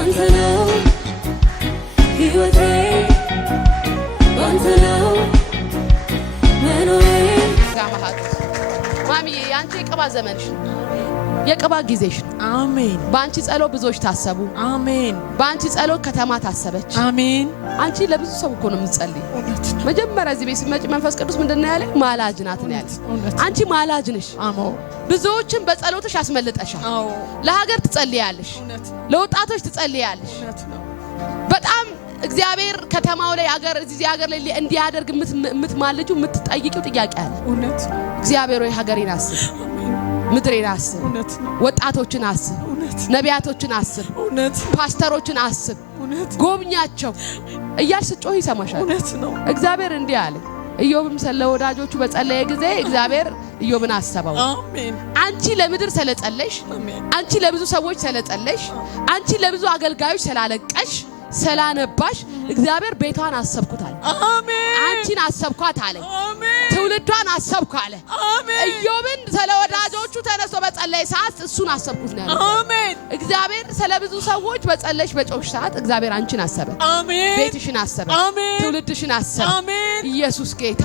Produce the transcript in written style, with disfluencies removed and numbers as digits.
ባንተ ነው ሕይወቴ ባንተ ነው መኖሬ ማሚዬ ያንቺ የቅባ ዘመንሽ የቅባ ጊዜሽ አሜን ባንቺ ጸሎት ብዙዎች ታሰቡ አሜን ባንቺ ጸሎት ከተማ ታሰበች አሜን አንቺ ለብዙ ሰው እኮ ነው የምትጸልይ መጀመሪያ እዚህ ቤት ስትመጪ መንፈስ ቅዱስ ምንድነው ያለ ማላጅ ናት ነው ያለ አንቺ ማላጅ ነሽ አዎ ብዙዎችን በጸሎትሽ ያስመልጠሻል አዎ ለሀገር ትጸልያለሽ ለወጣቶች ትጸልያለሽ በጣም እግዚአብሔር ከተማው ላይ ሀገር እዚህ ሀገር ላይ እንዲያደርግ የምትማልጁ የምትጠይቂው ጥያቄ አለ እውነት እግዚአብሔር ሆይ ሀገሬን አስብ ምድሬን አስብ ወጣቶችን አስብ ነቢያቶችን አስብ ፓስተሮችን አስብ ጎብኛቸው እያልሽ ጮህ ይሰማሻል እውነት ነው እግዚአብሔር እንዲህ አለ ኢዮብም ስለ ወዳጆቹ በጸለየ ጊዜ እግዚአብሔር ኢዮብን አሰበው አሜን አንቺ ለምድር ስለጸለይሽ አንቺ ለብዙ ሰዎች ስለጸለይሽ አንቺ ለብዙ አገልጋዮች ስላለቀሽ ሰላነባሽ እግዚአብሔር ቤቷን አሰብኩታል አሜን አንቺን አሰብኳት አለ አሜን ትውልዷን አሰብኩ አለ አሜን ኢዮብን ስለ ወዳጆቹ ተነስቶ በጸለየ ሰዓት እሱን አሰብኩት ነው አሜን እግዚአብሔር ስለ ብዙ ሰዎች በጸለይሽ በጮሽ ሰዓት እግዚአብሔር አንቺን አሰበ አሜን ቤትሽን አሰበ አሜን ትውልድሽን አሰበ አሜን ኢየሱስ ጌታ